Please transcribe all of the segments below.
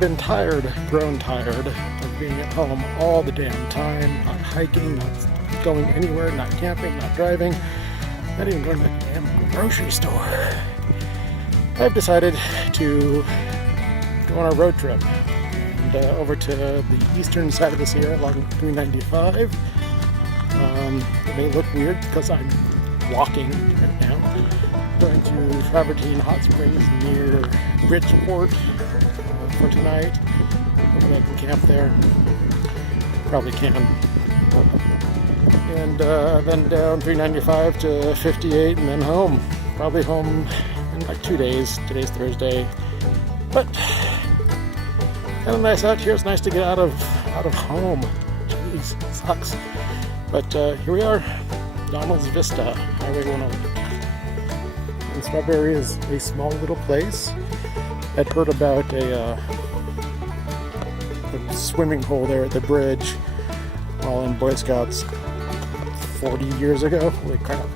been grown tired of being at home all the damn time, not hiking, not going anywhere, not camping, not driving, not even going to the damn grocery store. I've decided to go on a road trip and over to the eastern side of the Sierra along 395. It may look weird because I'm walking right now. Going to Travertine Hot Springs near Bridgeport for tonight. Hopefully I can camp there. Probably can. And then down 395 to 58 and then home. Probably home in like 2 days. Today's Thursday. But kind of nice out here. It's nice to get out of home. Jeez, it sucks. But here we are. Donnell's Vista, Highway 108. And Strawberry is a small little place. I'd heard about a swimming hole there at the bridge while in Boy Scouts 40 years ago. Holy crap.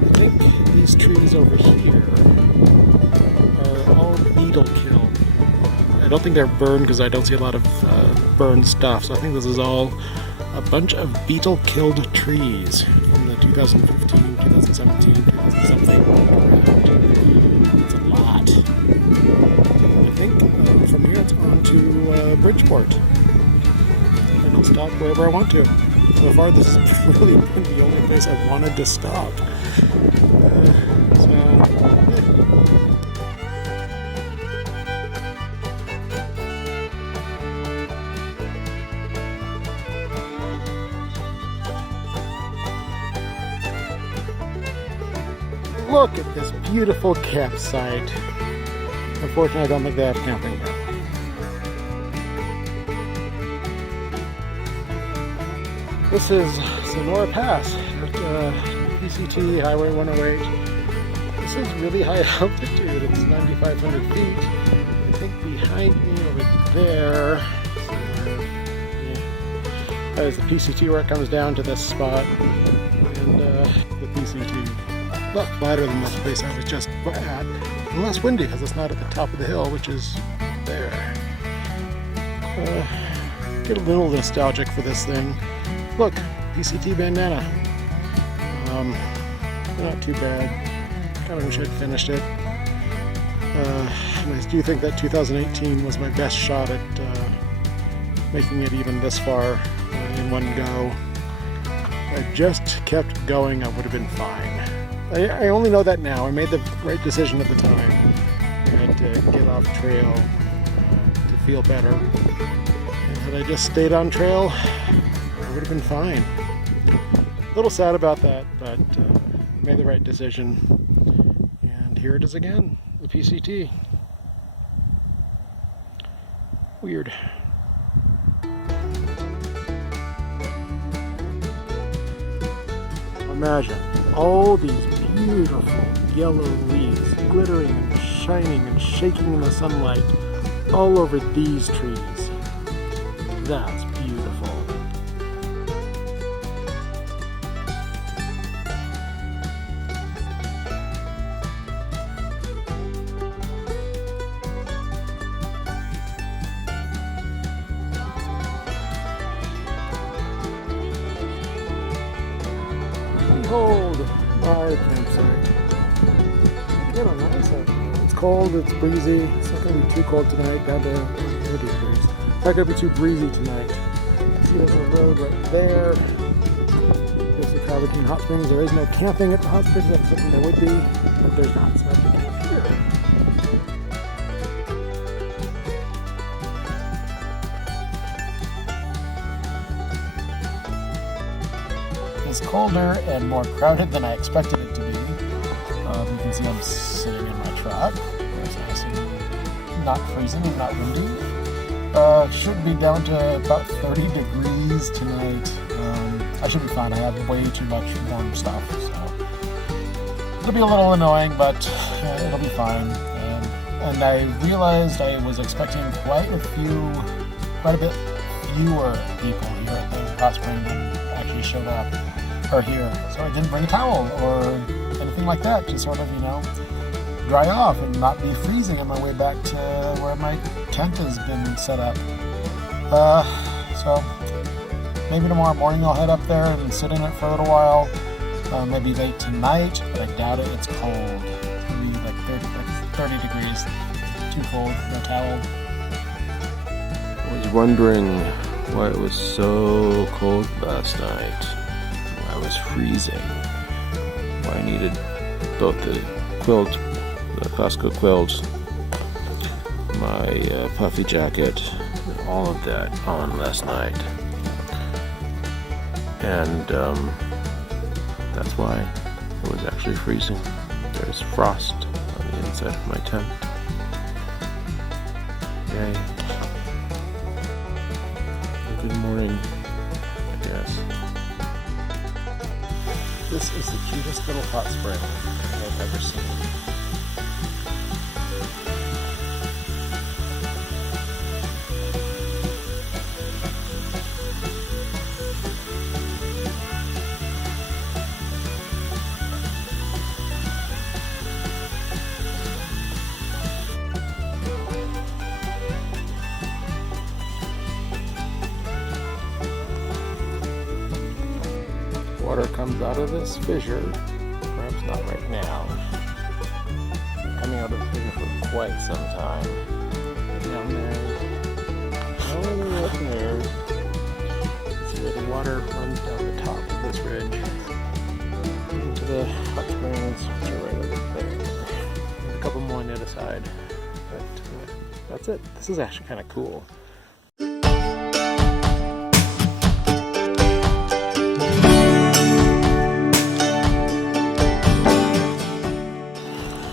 I think these trees over here are all beetle killed. I don't think they're burned because I don't see a lot of burned stuff. So I think this is all a bunch of beetle-killed trees from the 2015, 2017, 2000-something. It's a lot. I think from here it's on to Bridgeport. And I'll stop wherever I want to. So far this has really been the only place I've wanted to stop. Look at this beautiful campsite. Unfortunately, I don't think they have camping here. This is Sonora Pass at PCT Highway 108. This is really high altitude. It's 9,500 feet. I think behind me over there, that is the PCT where it comes down to this spot. And the PCT. A lot flatter than this place I was just at, and less windy because it's not at the top of the hill, which is there. Get a little nostalgic for this thing. Look, PCT bandana. Not too bad. Kind of wish I'd finished it. And I do think that 2018 was my best shot at making it even this far in one go. If I just kept going, I would have been fine. I only know that now. I made the right decision at the time. I had to get off trail to feel better. And had I just stayed on trail, I would have been fine. A little sad about that, but I made the right decision. And here it is again, the PCT. Weird. Imagine all these beautiful yellow leaves glittering and shining and shaking in the sunlight all over these trees. That's beautiful. Behold our campsite. Get on nice out. It's cold, it's breezy. It's not going to be too cold tonight, down to 30 degrees. It's not going to be too breezy tonight. See, there's a road right there. There's the Travertine Hot Springs. There is no camping at the hot springs. That's something there would be, but there's not. So I have to camp here. It's colder and more crowded than I expected it to be. You can see I'm sitting in my truck. It's nice and not freezing and not windy. Should be down to about 30 degrees tonight. I should be fine. I have way too much warm stuff, so it'll be a little annoying, but it'll be fine. And I realized I was expecting quite a bit fewer people here at the hot spring than actually showed up or here. So I didn't bring a towel or anything anything like that to sort of, you know, dry off and not be freezing on my way back to where my tent has been set up. So maybe tomorrow morning I'll head up there and sit in it for a little while. Maybe late tonight, but I doubt it. It's cold. It's gonna be like 30 degrees. Too cold. No towel. I was wondering why it was so cold last night. Why I was freezing. Why I needed both the quilt, the Costco quilt, my puffy jacket, all of that on last night. And that's why it was actually freezing. There's frost on the inside of my tent. Yay. Good morning, I guess. This is the cutest little hot spring I've ever seen. Water comes out of this fissure, perhaps not right now. Coming out of the fissure for quite some time. Down there, all the way up there. See where the water runs down the top of this ridge into the hot springs, which are right over there. A couple more on the other side, but that's it. This is actually kind of cool.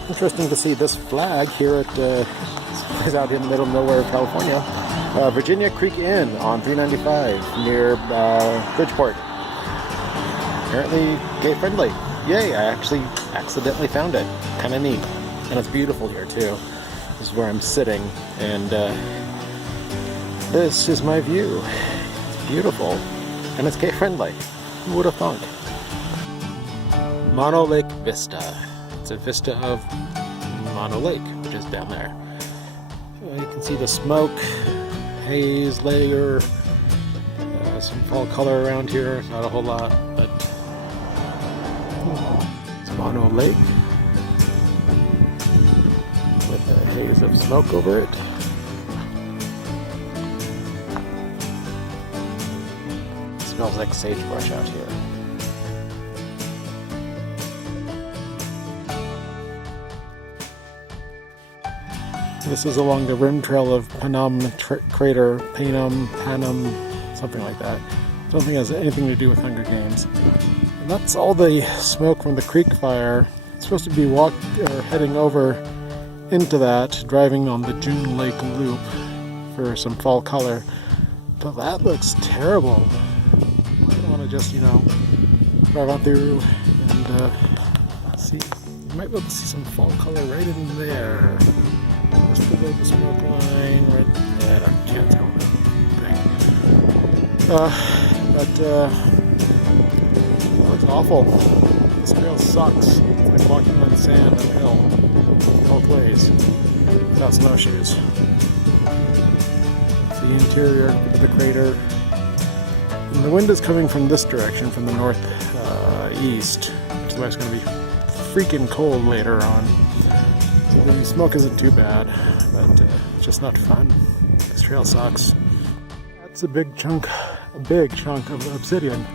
Interesting to see this flag here at this place out in the middle of nowhere, California. Virginia Creek Inn on 395 near Bridgeport. Apparently gay friendly. Yay, I actually accidentally found it. Kind of neat. And it's beautiful here too. This is where I'm sitting, and this is my view. It's beautiful. And it's gay friendly. Who would have thunk? Mono Lake Vista. It's a vista of Mono Lake, which is down there. You can see the smoke, haze layer, some fall color around here. Not a whole lot, but it's Mono Lake with a haze of smoke over it. It smells like sagebrush out here. This is along the rim trail of Panum Crater, Panum, something like that. I don't think it has anything to do with Hunger Games. And that's all the smoke from the creek fire. It's supposed to be heading over into that, driving on the June Lake Loop for some fall color. But that looks terrible. I want to just, you know, drive on through and see. You might be able to see some fall color right in there. Just below the smoke line, right there. I can't tell anything. It looks awful. This trail sucks. It's like walking on sand uphill, both ways, without snowshoes. It's the interior of the crater. And the wind is coming from this direction, from the northeast, which is why it's going to be freaking cold later on. So the smoke isn't too bad, but it's just not fun. This trail sucks. That's a big chunk of obsidian.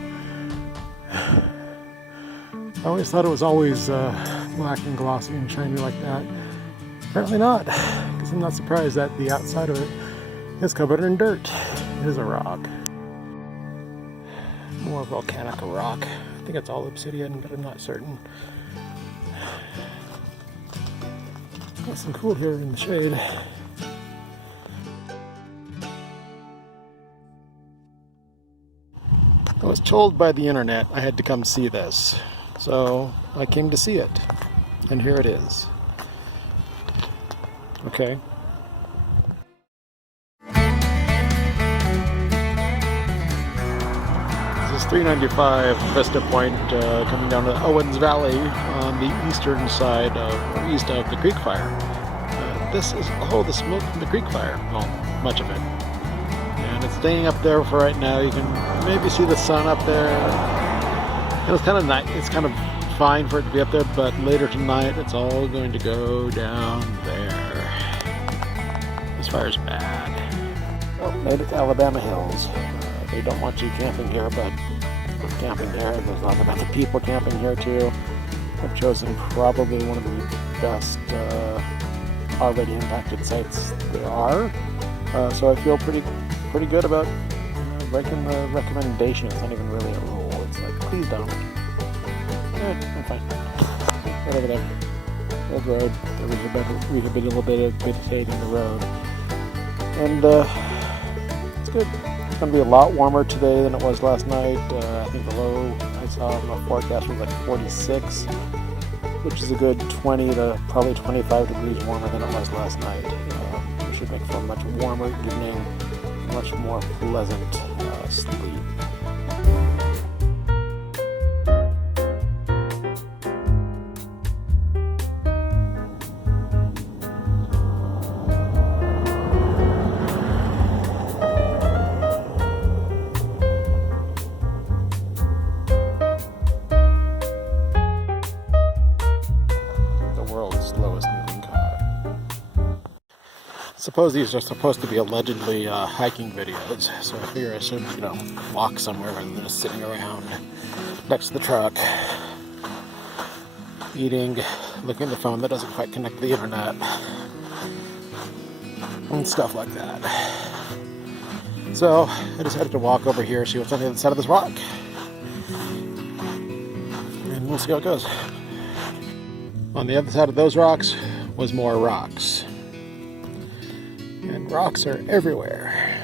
I always thought it was always black and glossy and shiny like that. Apparently not, because I'm not surprised that the outside of it is covered in dirt. It is a rock. More volcanic rock. I think it's all obsidian, but I'm not certain. Nice and cool here in the shade. I was told by the internet I had to come see this, so I came to see it, and here it is. Okay. Is this 395 Vista Point coming down to the Owens Valley on the eastern side or east of the creek fire. This is all the smoke from the creek fire, well, much of it. And it's staying up there for right now. You can maybe see the sun up there. And it's kind of nice. It's kind of fine for it to be up there, but later tonight it's all going to go down there. This fire's bad. Well, made it to Alabama Hills. They don't want you camping here, but we're camping here. There's a lot of other people camping here too. I've chosen probably one of the best already impacted sites there are. So I feel pretty good about breaking the recommendation. It's not even really a rule. It's like, please don't. I'm fine. Right over there. Old road. They're rehabilitating the road. And it's good. It's going to be a lot warmer today than it was last night. I think the low I saw on the forecast was like 46, which is a good 20 to probably 25 degrees warmer than it was last night. It should make for a much warmer evening, much more pleasant sleep. Suppose these are supposed to be allegedly hiking videos, so I figure I should, walk somewhere rather than just sitting around next to the truck, eating, looking at the phone that doesn't quite connect to the internet, and stuff like that. So I decided to walk over here, see what's on the other side of this rock, and we'll see how it goes. On the other side of those rocks was more rocks. And rocks are everywhere.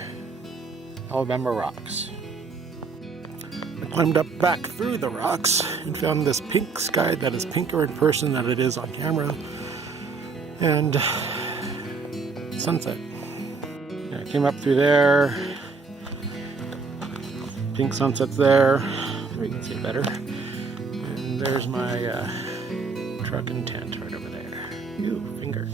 Alabama rocks. I climbed up back through the rocks and found this pink sky that is pinker in person than it is on camera. And sunset. Yeah, I came up through there. Pink sunset's there. There you can see it better. And there's my truck and tent right over there. Ew, finger.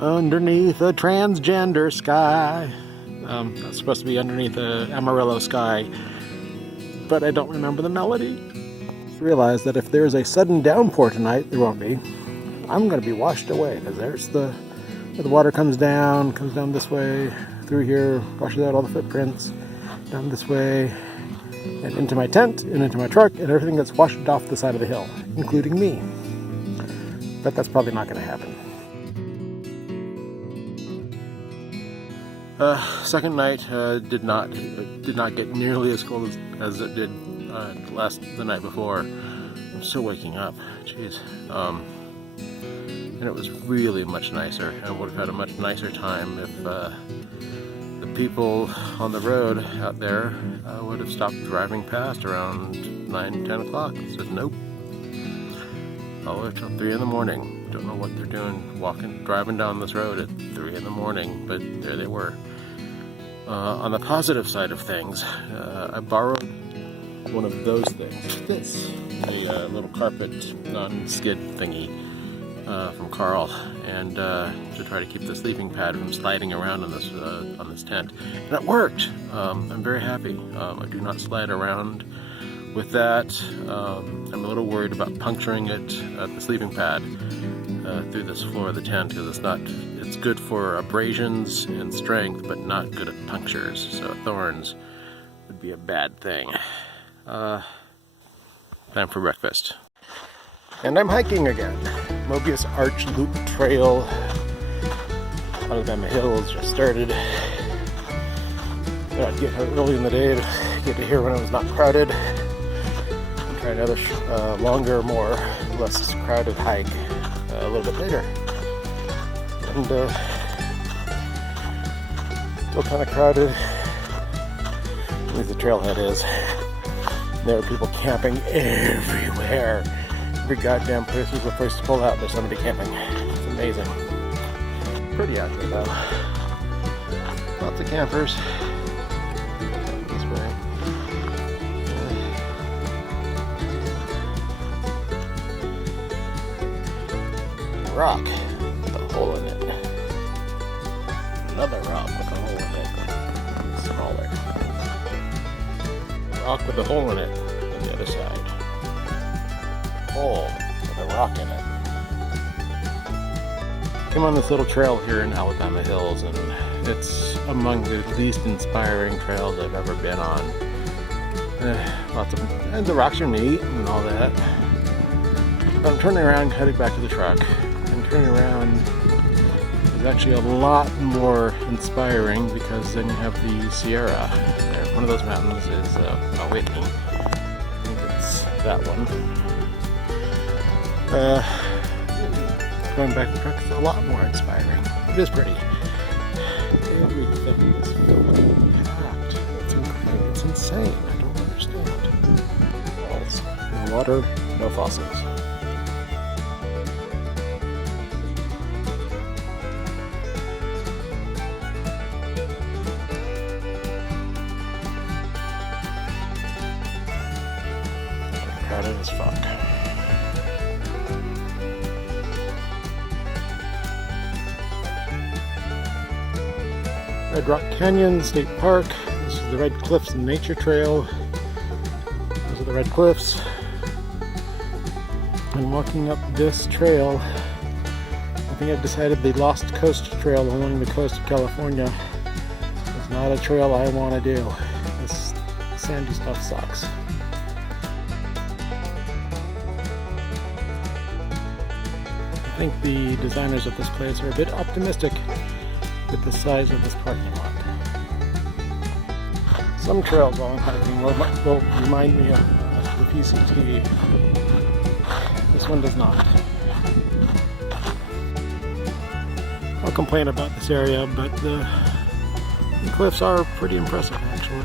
Underneath a transgender sky. That's supposed to be underneath a Amarillo sky, but I don't remember the melody. Realize that if there's a sudden downpour tonight, there won't be. I'm going to be washed away, because there's where the water comes down this way, through here, washes out all the footprints, down this way, and into my tent, and into my truck, and everything gets washed off the side of the hill, including me. But that's probably not going to happen. Second night did not get nearly as cold as it did the night before. I'm still waking up, jeez. And it was really much nicer. I would have had a much nicer time if the people on the road out there would have stopped driving past around 9-10 o'clock. I said nope. All the way till 3 in the morning. Don't know what they're doing, driving down this road at 3 in the morning, but there they were. On the positive side of things, I borrowed one of those things, a little carpet non-skid thingy from Carl, and to try to keep the sleeping pad from sliding around on this tent, and it worked. I'm very happy. I do not slide around with that. I'm a little worried about puncturing it at the sleeping pad through this floor of the tent, because it's good for abrasions and strength, but not good at punctures. So thorns would be a bad thing. Time for breakfast. And I'm hiking again. Mobius Arch Loop Trail. Alabama Hills just started. I'd get here early in the day to get to here when it was not crowded. And try another less crowded hike a little bit later. And still kind of crowded. At least the trailhead is. There are people camping everywhere. Every goddamn place was the first to pull out. There's somebody camping. It's amazing. Pretty out there though. Lots of campers. This way. Rock with a hole in it. Another rock with a hole in it. Smaller. Rock with a hole in it on the other side. Hole with a rock in it. Came on this little trail here in Alabama Hills, and it's among the least inspiring trails I've ever been on. And the rocks are neat and all that. But I'm turning around, heading back to the truck. And turning around is actually a lot more inspiring because then you have the Sierra. One of those mountains is Whitney. I think it's that one. Going back to the truck is a lot more inspiring. It is pretty. Everything is packed. It's insane. I don't understand. Walls. No water, no fossils. Crowded as fuck. Red Rock Canyon State Park. This is the Red Cliffs Nature Trail. Those are the Red Cliffs. And walking up this trail, I think I've decided the Lost Coast Trail along the coast of California is not a trail I want to do. This sandy stuff sucks. I think the designers of this place are a bit optimistic with the size of this parking lot. Some trails while I'm hiking will remind me of the PCT. This one does not. I'll complain about this area, but the cliffs are pretty impressive actually.